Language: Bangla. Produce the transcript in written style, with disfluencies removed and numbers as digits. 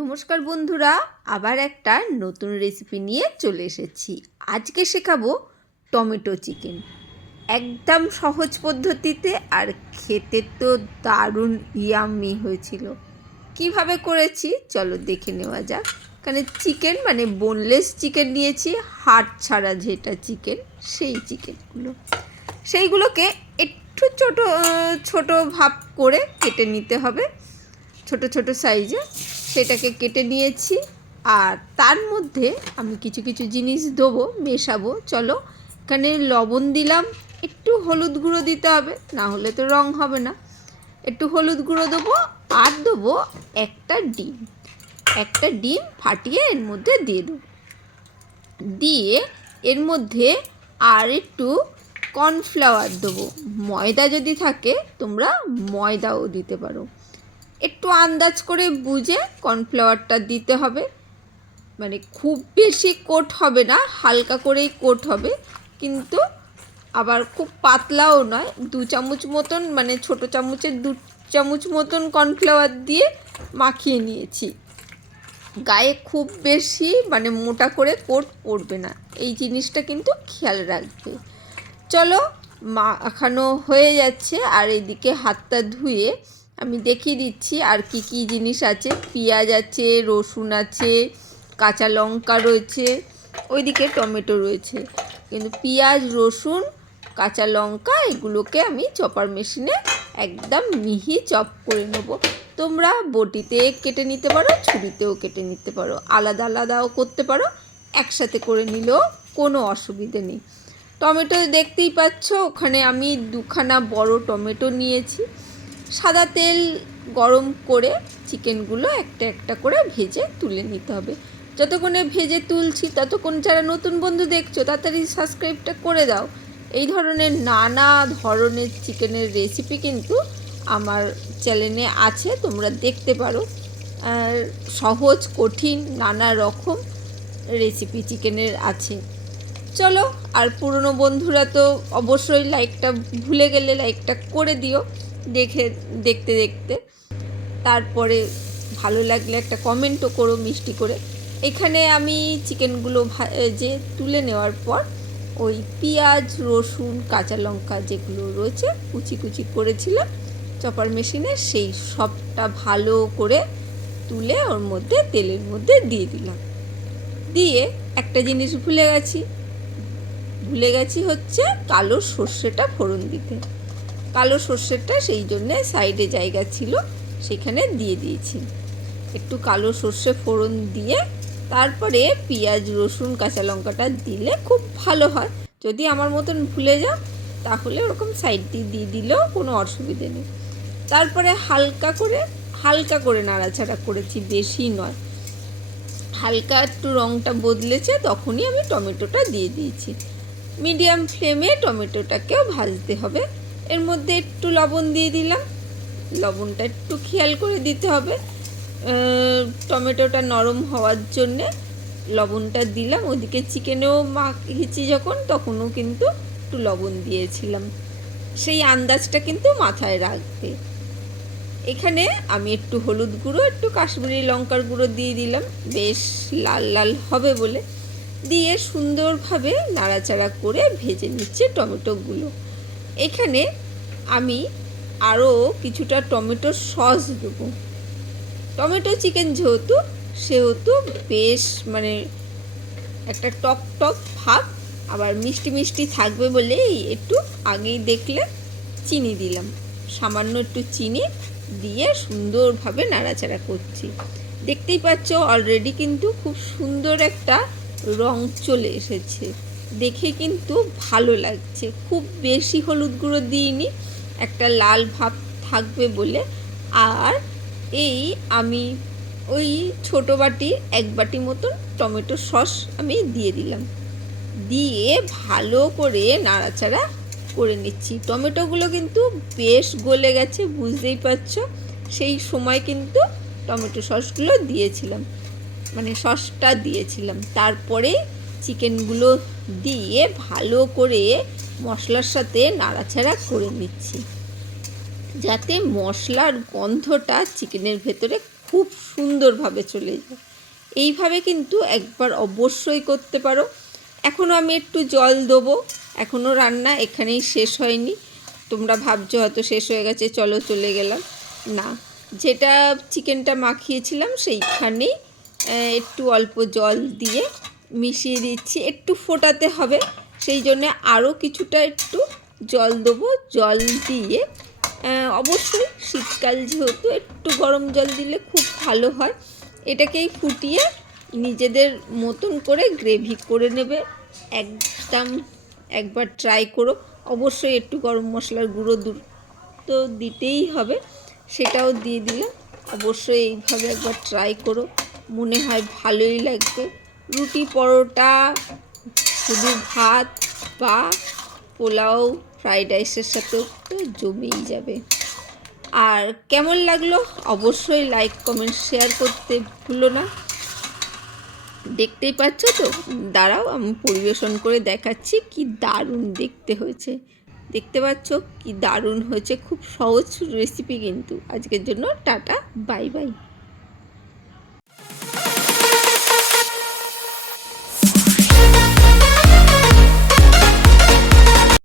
নমস্কার বন্ধুরা, আবার একটা নতুন রেসিপি নিয়ে চলে এসেছি। আজকে শেখাবো টমেটো চিকেন, একদম সহজ পদ্ধতিতে, আর খেতে তো দারুণ ইয়াম্মি হয়েছিল। কিভাবে করেছি চলো দেখে নেওয়া যাক। এখানে চিকেন মানে বোনলেস চিকেন নিয়েছি, হাড় ছাড়া যেটা চিকেন, সেই সেইগুলোকে একটু ছোট ছোট ভাব করে কেটে নিতে হবে, ছোট ছোট সাইজে। সেটাকে কেটে নিয়েছি, আর তার মধ্যে আমি কিছু কিছু জিনিস দেবো, মেশাবো। চলো, এখানে লবণ দিলাম, একটু হলুদ গুঁড়ো দিতে হবে, না হলে তো রং হবে না। একটু হলুদ গুঁড়ো দেবো, আর দেবো একটা ডিম ফাটিয়ে এর মধ্যে দিয়ে দেবো। দিয়ে এর মধ্যে আর একটু কর্নফ্লাওয়ার দেবো। ময়দা যদি থাকে তোমরা ময়দাও দিতে পারো, একটু আন্দাজ করে বুঝে কর্নফ্লাওয়ারটা দিতে হবে। মানে খুব বেশি কোট হবে না, হালকা করেই কোট হবে, কিন্তু আবার খুব পাতলাও নয়। 2 চামচ মতন, মানে ছোটো চামচের 2 চামচ মতন কর্নফ্লাওয়ার দিয়ে মাখিয়ে নিয়েছি। গায়ে খুব বেশি মানে মোটা করে কোট পড়বে না, এই জিনিসটা কিন্তু খেয়াল রাখবে। চলো, মাখানো হয়ে যাচ্ছে, আর এইদিকে হাতটা ধুয়ে আমি দেখিয়ে দিচ্ছি আর কি কি জিনিস আছে। পেঁয়াজ আছে, রসুন আছে, কাঁচা লঙ্কা রয়েছে, ওইদিকে টমেটো রয়েছে। কিন্তু পেঁয়াজ, রসুন, কাঁচা লঙ্কা এগুলোকে আমি চপার মেশিনে একদম মিহি চপ করে নেব। তোমরা বটিতে কেটে নিতে পারো, ছুরিতেও কেটে নিতে পারো, আলাদা আলাদাও করতে পারো, একসাথে করে নিলেও কোনো অসুবিধে নেই। টমেটো দেখতেই পাচ্ছ, ওখানে আমি 2খানা বড় টমেটো নিয়েছি। সাদা তেল গরম করে চিকেনগুলো একটা একটা করে ভেজে তুলে নিতে হবে। যতক্ষণে ভেজে তুলছি ততক্ষণ যারা নতুন বন্ধু দেখছো তাড়াতাড়ি সাবস্ক্রাইবটা করে দাও। এই ধরনের নানা ধরনের চিকেনের রেসিপি কিন্তু আমার চ্যানেলে আছে, তোমরা দেখতে পারো। আর সহজ কঠিন নানা রকম রেসিপি চিকেনের আছে। চলো, আর পুরনো বন্ধুরা তো অবশ্যই লাইকটা, ভুলে গেলে লাইকটা করে দিও দেখতে দেখতে। তারপরে ভালো লাগলে একটা কমেন্টও করো মিষ্টি করে। এখানে আমি চিকেনগুলো যে তুলে নেওয়ার পর ওই পেঁয়াজ, রসুন, কাঁচা লঙ্কা যেগুলো রয়েছে কুচি কুচি করেছিলাম চপার মেশিনে, সেই সবটা ভালো করে তুলে ওর মধ্যে তেলের মধ্যে দিয়ে দিলাম। দিয়ে একটা জিনিস ভুলে গেছি হচ্ছে কালো সর্ষেটা ফোড়ন দিতে। কালো সর্ষেটা সেই জন্যে সাইডে জায়গা ছিল, সেখানে দিয়ে দিয়েছি। একটু কালো সর্ষে ফোড়ন দিয়ে তারপরে পেঁয়াজ, রসুন, কাঁচা লঙ্কাটা দিলে খুব ভালো হয়। যদি আমার মতন ভুলে যাও তাহলে ওরকম সাইড দিয়ে দিলেও কোনো অসুবিধে নেই। তারপরে হালকা করে নাড়াচাড়া করেছি, বেশি নয়। হালকা একটু রঙটা বদলেছে তখনই আমি টমেটোটা দিয়ে দিয়েছি। মিডিয়াম ফ্লেমে টমেটোটাকেও ভাজতে হবে। এর মধ্যে একটু লবণ দিয়ে দিলাম, লবণটা একটু খেয়াল করে দিতে হবে, টমেটোটা নরম হওয়ার জন্যে লবণটা দিলাম। ওদিকে চিকেনেও মাখিয়েছি যখন, তখনও কিন্তু একটু লবণ দিয়েছিলাম, সেই আন্দাজটা কিন্তু মাথায় রাখবে। এখানে আমি একটু হলুদ গুঁড়ো, একটু কাশ্মীরি লঙ্কার গুঁড়ো দিয়ে দিলাম, বেশ লাল লাল হবে বলে। দিয়ে সুন্দরভাবে নাড়াচাড়া করে ভেজে নিচ্ছে টমেটোগুলো। এখানে আমি আরও কিছুটা টমেটো সস দেবো। টমেটো চিকেন সেহেতু বেশ মানে একটা টক টক ভাব, আবার মিষ্টি মিষ্টি থাকবে বলে একটু আগেই দেখলে চিনি দিলাম, সামান্য একটু চিনি দিয়ে সুন্দরভাবে নাড়াচাড়া করছি। দেখতেই পাচ্ছ অলরেডি কিন্তু খুব সুন্দর একটা রং চলে এসেছে, দেখে কিন্তু ভালো লাগছে। খুব বেশি হলুদ গুঁড়ো দিইনি, একটা লাল ভাব থাকবে বলে। আর আমি ওই ছোটো বাটির 1 বাটি মতন টমেটো সস আমি দিয়ে দিলাম, দিয়ে ভালো করে নাড়াচাড়া করে নিচ্ছি। টমেটোগুলো কিন্তু বেশ গলে গেছে, বুঝতেই পারছো। সেই সময় কিন্তু টমেটো সসগুলো দিয়েছিলাম, মানে সসটা দিয়েছিলাম। তারপরে চিকেনগুলো দিয়ে ভালো করে মশলার সাথে নাড়াচাড়া করে নিচ্ছি, যাতে মশলার গন্ধটা চিকেনের ভেতরে খুব সুন্দরভাবে চলে যায়। এইভাবে কিন্তু একবার অবশ্যই করতে পারো। এখনও আমি একটু জল দেবো, এখনও রান্না এখানেই শেষ হয়নি। তোমরা ভাবছো হয়তো শেষ হয়ে গেছে, চলো চলে গেলাম। না, যেটা চিকেনটা মাখিয়েছিলাম সেইখানেই একটু অল্প জল দিয়ে মিশিয়ে দিচ্ছি। একটু ফোটাতে হবে, সেই জন্যে আরও কিছুটা একটু জল দেবো। জল দিয়ে অবশ্যই শীতকাল যেহেতু একটু গরম জল দিলে খুব ভালো হয়। এটাকেই ফুটিয়ে নিজেদের মতন করে গ্রেভি করে নেবে। একদম একবার ট্রাই করো। অবশ্যই একটু গরম মশলার গুঁড়ো তো দিতেই হবে, সেটাও দিয়ে দিলাম। অবশ্যই এইভাবে একবার ট্রাই করো, মনে হয় ভালোই লাগবে। রুটি, পরোটা, শুধু ভাত বা পোলাও, ফ্রাইড রাইসের সাথেও তো জমেই যাবে। আর কেমন লাগলো অবশ্যই লাইক, কমেন্ট, শেয়ার করতে ভুলো না। দেখতেই পাচ্ছ তো, দাঁড়াও আমি পরিবেশন করে দেখাচ্ছি কি দারুণ দেখতে হয়েছে। দেখতে পাচ্ছ কি দারুণ হয়েছে, খুব সহজ রেসিপি কিন্তু। আজকের জন্য টাটা, বাই বাই।